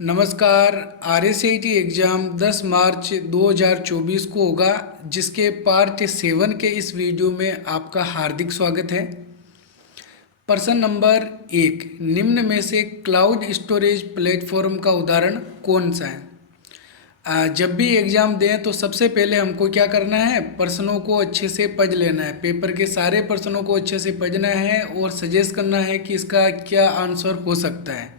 नमस्कार। RSAT exam 10 मार्च 2024 को होगा, जिसके पार्ट 7 के इस वीडियो में आपका हार्दिक स्वागत है। प्रश्न नंबर 1, निम्न में से क्लाउड स्टोरेज प्लेटफॉर्म का उदाहरण कौन सा है? जब भी एग्ज़ाम दें तो सबसे पहले हमको क्या करना है, प्रश्नों को अच्छे से पढ़ लेना है। पेपर के सारे प्रश्नों को अच्छे से पढ़ना है और सजेस्ट करना है कि इसका क्या आंसर हो सकता है।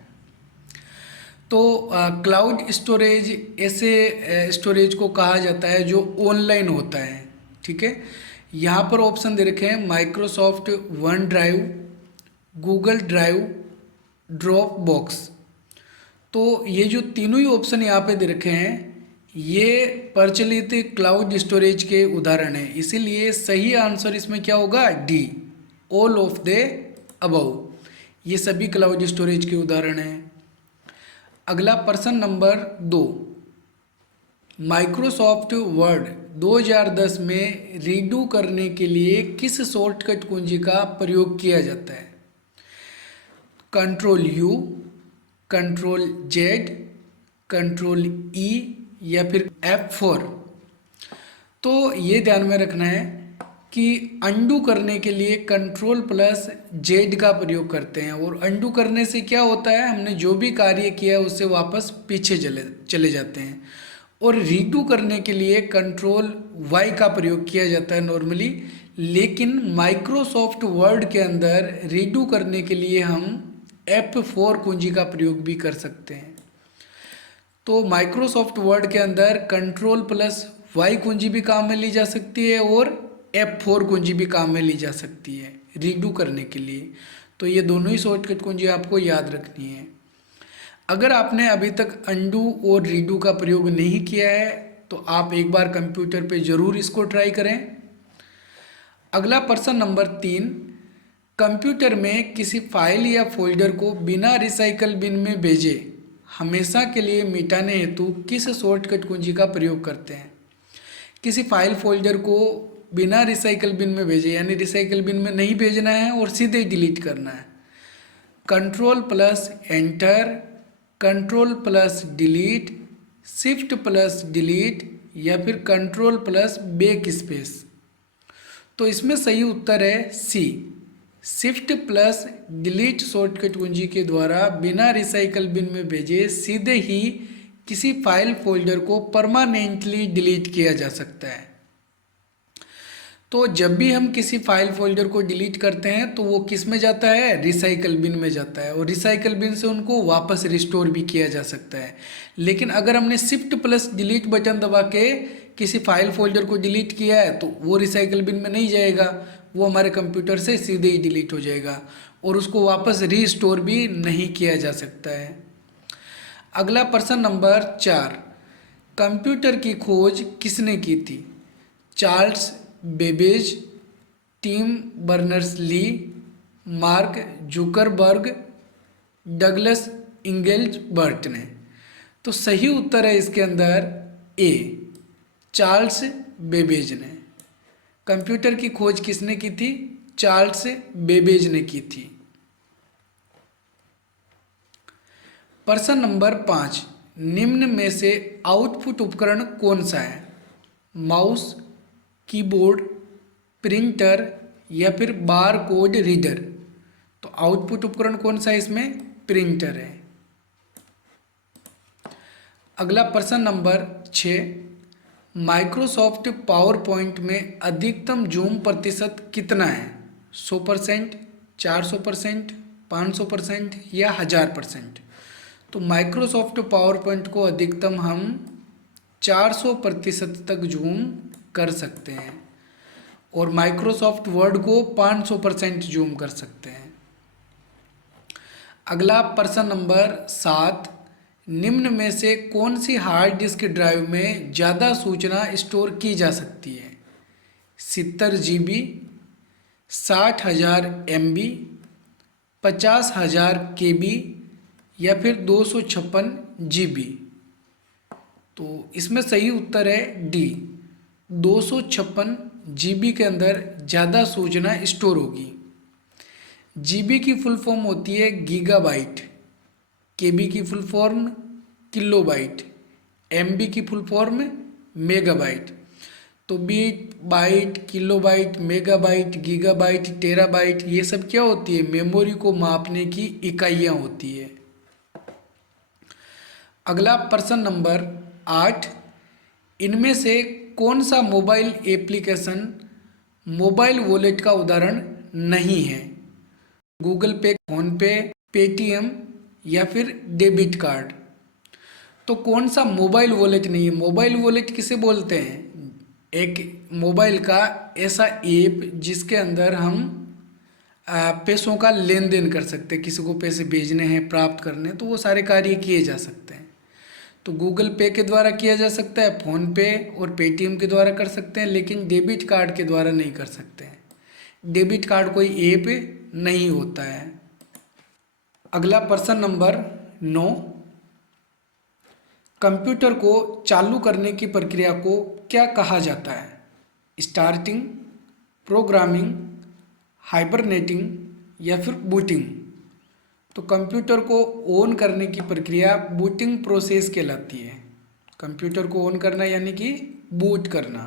तो क्लाउड स्टोरेज ऐसे स्टोरेज को कहा जाता है जो ऑनलाइन होता है। ठीक है, यहाँ पर ऑप्शन दे रखे हैं Microsoft one drive, Google drive, drop box. तो ये जो तीनों ही ऑप्शन यहाँ पे दे रखे हैं ये प्रचलित क्लाउड स्टोरेज के उदाहरण हैं। इसीलिए सही आंसर इसमें क्या होगा, D, all of the above. ये सभी क्लाउड स्टोरेज के उदाहरण हैं। अगला प्रश्न नंबर 2, माइक्रोसॉफ्ट वर्ड 2010 में रीडू करने के लिए किस शॉर्टकट कुंजी का प्रयोग किया जाता है? Control you, control Z, control ई या फिर F4। तो ये ध्यान में रखना है कि अंडू करने के लिए कंट्रोल प्लस जेड का प्रयोग करते हैं, और अंडू करने से क्या होता है, हमने जो भी कार्य किया है उससे वापस पीछे चले जाते हैं। और रीडू करने के लिए कंट्रोल वाई का प्रयोग किया जाता है नॉर्मली, लेकिन माइक्रोसॉफ्ट वर्ड के अंदर रीडू करने के लिए हम F4 कुंजी का प्रयोग भी कर सकते हैं। तो माइक्रोसॉफ्ट वर्ड के अंदर कंट्रोल प्लस वाई कुंजी भी काम में ली जा सकती है और F4 कुंजी भी काम में ली जा सकती है रीडू करने के लिए। तो ये दोनों ही शॉर्टकट कुंजी आपको याद रखनी है। अगर आपने अभी तक अंडू और रीडू का प्रयोग नहीं किया है तो आप एक बार कंप्यूटर पे ज़रूर इसको ट्राई करें। अगला प्रश्न नंबर 3, कंप्यूटर में किसी फाइल या फोल्डर को बिना रिसाइकल बिन में भेजे हमेशा के लिए मिटाने हेतु किस शॉर्टकट कुंजी का प्रयोग करते हैं? किसी फाइल फोल्डर को बिना रिसाइकल बिन में भेजे, यानी रिसाइकल बिन में नहीं भेजना है और सीधे डिलीट करना है। Control plus enter, control plus delete, shift plus delete या फिर कंट्रोल प्लस बैक स्पेस। तो इसमें सही उत्तर है सी, शिफ्ट प्लस डिलीट शॉर्टकट कुंजी के द्वारा बिना रिसाइकल बिन में भेजे सीधे ही किसी फाइल फोल्डर को परमानेंटली डिलीट किया जा सकता है। तो जब भी हम किसी फाइल फोल्डर को डिलीट करते हैं तो वो किस में जाता है, रिसाइकल बिन में जाता है, और रिसाइकल बिन से उनको वापस रिस्टोर भी किया जा सकता है। लेकिन अगर हमने शिफ्ट प्लस डिलीट बटन दबा के किसी फाइल फोल्डर को डिलीट किया है तो वो रिसाइकल बिन में नहीं जाएगा, वो हमारे कंप्यूटर से सीधे ही डिलीट हो जाएगा और उसको वापस रीस्टोर भी नहीं किया जा सकता है। अगला प्रश्न नंबर 4, कंप्यूटर की खोज किसने की थी? Charles Babbage, Tim Berners Lee, Mark Zuckerberg, Douglas Engelbart ने। तो सही उत्तर है इसके अंदर ए, चार्ल्स बेबेज ने। कंप्यूटर की खोज किसने की थी? चार्ल्स बेबेज ने की थी। प्रश्न नंबर 5, निम्न में से आउटपुट उपकरण कौन सा है? माउस, कीबोर्ड, प्रिंटर या फिर बार कोड रीडर। तो आउटपुट उपकरण कौन सा है इसमें? प्रिंटर है। अगला प्रश्न नंबर 6, माइक्रोसॉफ्ट पावर पॉइंट में अधिकतम जूम प्रतिशत कितना है? 100%, 400%, 500% या 1000%। तो माइक्रोसॉफ्ट पावर पॉइंट को अधिकतम हम 400% तक जूम कर सकते हैं और माइक्रोसॉफ्ट वर्ड को 500% जूम कर सकते हैं। अगला प्रश्न नंबर 7, निम्न में से कौन सी हार्ड डिस्क ड्राइव में ज़्यादा सूचना स्टोर की जा सकती है? 70 GB, 60,000 MB, 50,000 KB या फिर 256 GB। तो इसमें सही उत्तर है डी, 256 GB के अंदर ज़्यादा सूचना स्टोर होगी। GB की फुल फॉर्म होती है गीगाबाइट, KB की फुल फॉर्म किलोबाइट, MB की फुल फॉर्म मेगाबाइट। तो bit, byte, kilobyte, megabyte, gigabyte, terabyte, ये सब क्या होती है? मेमोरी को मापने की इकाइयाँ होती है। अगला प्रश्न नंबर 8, इनमें से कौन सा मोबाइल एप्लीकेशन मोबाइल वॉलेट का उदाहरण नहीं है? गूगल पे, फोन पे, पेटीएम या फिर डेबिट कार्ड। तो कौन सा मोबाइल वॉलेट नहीं है? मोबाइल वॉलेट किसे बोलते हैं? एक मोबाइल का ऐसा ऐप जिसके अंदर हम पैसों का लेन देन कर सकते हैं, किसी को पैसे भेजने हैं, प्राप्त करने हैं, तो वो सारे कार्य किए जा सकते हैं। तो गूगल पे के द्वारा किया जा सकता है, फ़ोन पे और पेटीएम के द्वारा कर सकते हैं, लेकिन डेबिट कार्ड के द्वारा नहीं कर सकते हैं। डेबिट कार्ड कोई ऐप नहीं होता है। अगला प्रश्न नंबर 9, कंप्यूटर को चालू करने की प्रक्रिया को क्या कहा जाता है? स्टार्टिंग, प्रोग्रामिंग, हाइबरनेटिंग या फिर बूटिंग। तो कंप्यूटर को ऑन करने की प्रक्रिया बूटिंग प्रोसेस कहलाती है। कंप्यूटर को ऑन करना यानी कि बूट करना।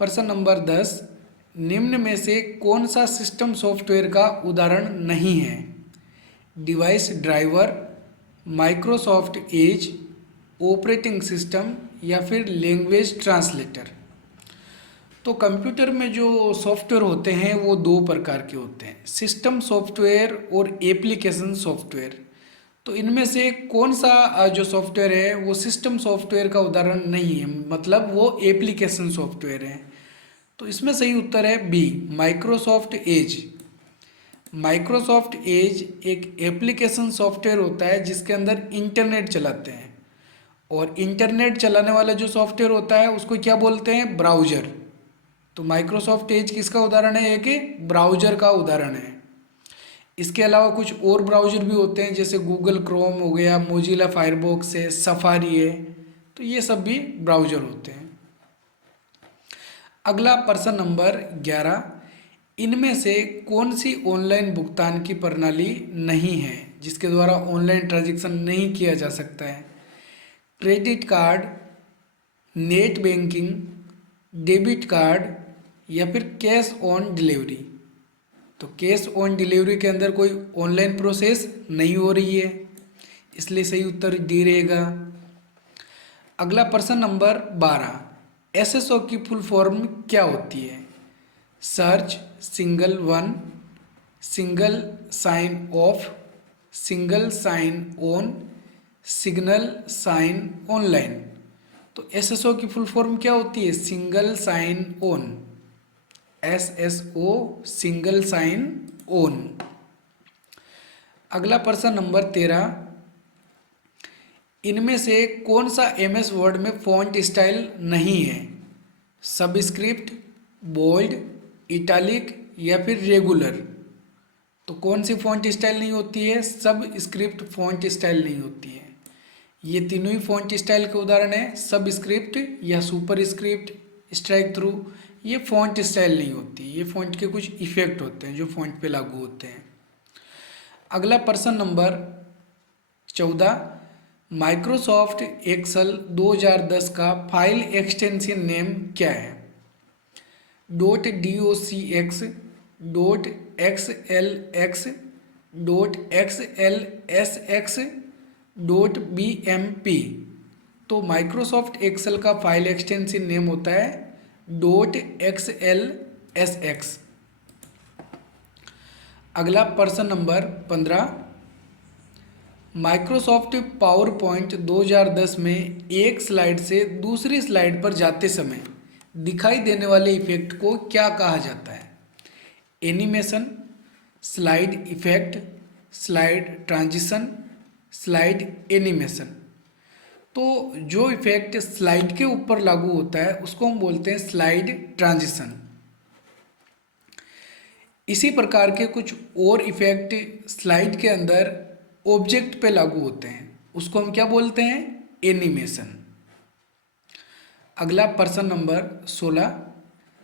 प्रश्न नंबर 10, निम्न में से कौन सा सिस्टम सॉफ्टवेयर का उदाहरण नहीं है? Device driver, Microsoft Edge, operating system या फिर लैंग्वेज ट्रांसलेटर। तो कंप्यूटर में जो सॉफ्टवेयर होते हैं वो दो प्रकार के होते हैं, सिस्टम सॉफ्टवेयर और एप्लीकेशन सॉफ्टवेयर। तो इनमें से कौन सा जो सॉफ्टवेयर है वो सिस्टम सॉफ्टवेयर का उदाहरण नहीं है, मतलब वो एप्लीकेशन सॉफ्टवेयर है। तो इसमें सही उत्तर है B, Microsoft Edge. Microsoft Edge एक एप्लीकेशन सॉफ्टवेयर होता है जिसके अंदर इंटरनेट चलाते हैं, और इंटरनेट चलाने वाला जो सॉफ्टवेयर होता है उसको क्या बोलते हैं? ब्राउज़र। तो माइक्रोसॉफ्ट एज किसका उदाहरण है? एक ब्राउज़र का उदाहरण है। इसके अलावा कुछ और ब्राउज़र भी होते हैं, जैसे गूगल क्रोम हो गया, मोजिला फायरबॉक्स है, सफारी है, तो ये सब भी ब्राउज़र होते हैं। अगला प्रश्न नंबर 11, इनमें से कौन सी ऑनलाइन भुगतान की प्रणाली नहीं है जिसके द्वारा ऑनलाइन ट्रांजैक्शन नहीं किया जा सकता है? Credit card, net banking, debit card या फिर कैश ऑन डिलीवरी। तो कैश ऑन डिलीवरी के अंदर कोई ऑनलाइन प्रोसेस नहीं हो रही है, इसलिए सही उत्तर डी रहेगा। अगला प्रश्न नंबर 12, SSO की फुल फॉर्म क्या होती है? Search, single one, single sign off, single sign on, signal sign online. तो SSO की फुल फॉर्म क्या होती है? Single sign on, SSO, single sign on. अगला प्रश्न नंबर 13, इनमें से कौन सा MS वर्ड में फॉन्ट स्टाइल नहीं है? सबस्क्रिप्ट, बोल्ड, इटैलिक या फिर रेगुलर। तो कौन सी फॉन्ट स्टाइल नहीं होती है? सब स्क्रिप्ट फॉन्ट स्टाइल नहीं होती है। ये तीनों ही फॉन्ट स्टाइल के उदाहरण है, सब स्क्रिप्ट या सुपर स्क्रिप्ट, स्ट्राइक थ्रू, ये फॉन्ट स्टाइल नहीं होती, ये फॉन्ट के कुछ इफेक्ट होते हैं जो फॉन्ट पे लागू होते हैं। अगला प्रश्न नंबर 14, माइक्रोसॉफ्ट एक्सेल 2010 का फाइल एक्सटेंशन नेम क्या है? .docx, .xlx, .xlsx, .bmp। तो माइक्रोसॉफ्ट एक्सेल का फाइल एक्सटेंशन नेम होता है .xlsx। अगला प्रश्न नंबर 15, माइक्रोसॉफ्ट पावर पॉइंट 2010 में एक स्लाइड से दूसरी स्लाइड पर जाते समय दिखाई देने वाले इफेक्ट को क्या कहा जाता है? Animation, slide effect, slide transition, slide animation. तो जो इफेक्ट स्लाइड के ऊपर लागू होता है उसको हम बोलते हैं स्लाइड ट्रांजिशन। इसी प्रकार के कुछ और इफेक्ट स्लाइड के अंदर ऑब्जेक्ट पे लागू होते हैं, उसको हम क्या बोलते हैं? एनिमेशन। अगला प्रश्न नंबर 16,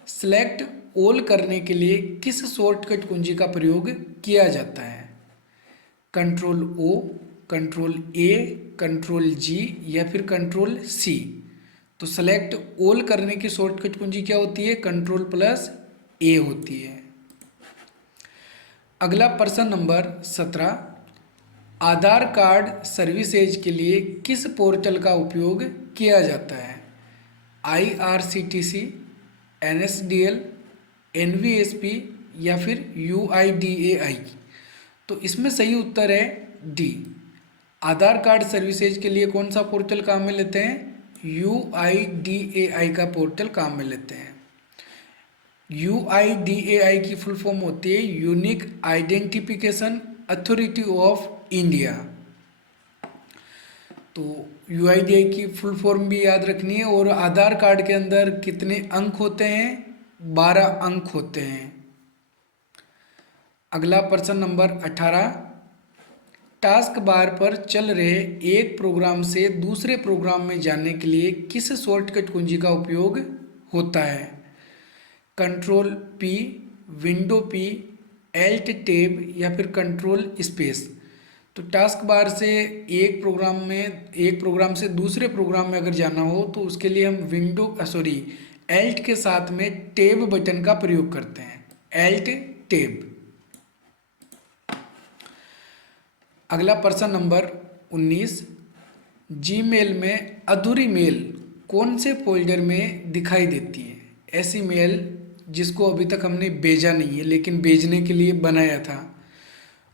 सेलेक्ट ऑल करने के लिए किस शॉर्टकट कुंजी का प्रयोग किया जाता है? Control O, control A, control G या फिर कंट्रोल सी। तो सेलेक्ट ऑल करने की शॉर्टकट कुंजी क्या होती है? कंट्रोल प्लस ए होती है। अगला प्रश्न नंबर 17, आधार कार्ड सर्विसेज के लिए किस पोर्टल का उपयोग किया जाता है? IRCTC, NSDL, NVSP या फिर UIDAI? तो इसमें सही उत्तर है डी। आधार कार्ड सर्विसेज के लिए कौन सा पोर्टल काम में लेते हैं? UIDAI का पोर्टल काम में लेते हैं। UIDAI की फुल फॉर्म होती है unique identification authority of India. तो UIDAI की फुल फॉर्म भी याद रखनी है। और आधार कार्ड के अंदर कितने अंक होते हैं? 12 अंक होते हैं। अगला प्रश्न नंबर 18, टास्क बार पर चल रहे एक प्रोग्राम से दूसरे प्रोग्राम में जाने के लिए किस शॉर्टकट कुंजी का उपयोग होता है? Control P, window P, Alt tab या फिर कंट्रोल स्पेस? तो टास्क बार से एक प्रोग्राम से दूसरे प्रोग्राम में अगर जाना हो तो उसके लिए हम एल्ट के साथ में टैब बटन का प्रयोग करते हैं, एल्ट टैब। अगला प्रश्न नंबर 19, जीमेल में अधूरी मेल कौन से फोल्डर में दिखाई देती है? ऐसी मेल जिसको अभी तक हमने भेजा नहीं है लेकिन भेजने के लिए बनाया था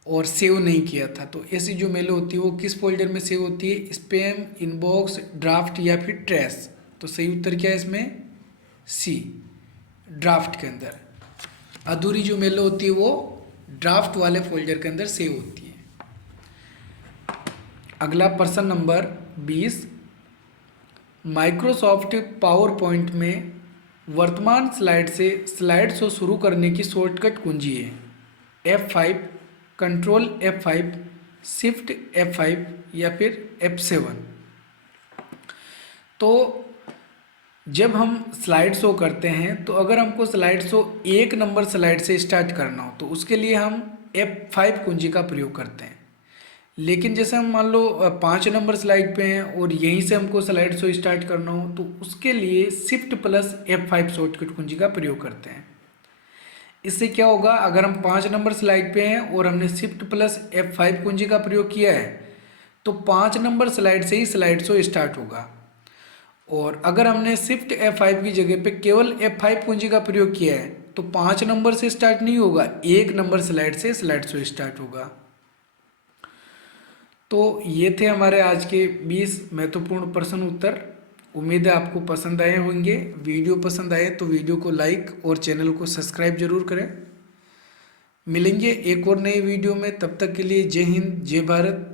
और सेव नहीं किया था। तो ऐसी जो मेल होती है वो किस फोल्डर में सेव होती है? स्पैम, इनबॉक्स, ड्राफ्ट या फिर ट्रैश? तो सही उत्तर क्या है इसमें? सी, ड्राफ्ट के अंदर। अधूरी जो मेल होती है वो ड्राफ्ट वाले फोल्डर के अंदर सेव होती है। अगला प्रश्न नंबर 20, माइक्रोसॉफ्ट पावर पॉइंट में वर्तमान स्लाइड से स्लाइड शो शुरू करने की शॉर्टकट कुंजी है F5, control F5, shift F5 या फिर F7? तो जब हम स्लाइड शो करते हैं तो अगर हमको स्लाइड शो 1 नंबर स्लाइड से स्टार्ट करना हो तो उसके लिए हम F5 कुंजी का प्रयोग करते हैं। लेकिन जैसे हम मान लो 5 नंबर स्लाइड पे हैं और यहीं से हमको स्लाइड शो स्टार्ट करना हो तो उसके लिए शिफ्ट प्लस F5 शॉर्टकट कुंजी का प्रयोग करते हैं। इससे क्या होगा? अगर हम 5 नंबर स्लाइड पे हैं और हमने शिफ्ट प्लस F5 कुंजी का प्रयोग किया है तो 5 नंबर स्लाइड से ही स्लाइड शो स्टार्ट होगा। और अगर हमने शिफ्ट F5 की जगह पे केवल F5 कुंजी का प्रयोग किया है तो 5 नंबर से स्टार्ट नहीं होगा, 1 नंबर स्लाइड से स्लाइड शो स्टार्ट होगा। तो ये थे हमारे आज के 20 महत्वपूर्ण प्रश्न उत्तर। उम्मीद है आपको पसंद आए होंगे। वीडियो पसंद आए तो वीडियो को लाइक और चैनल को सब्सक्राइब जरूर करें। मिलेंगे एक और नए वीडियो में, तब तक के लिए जय हिंद, जय भारत।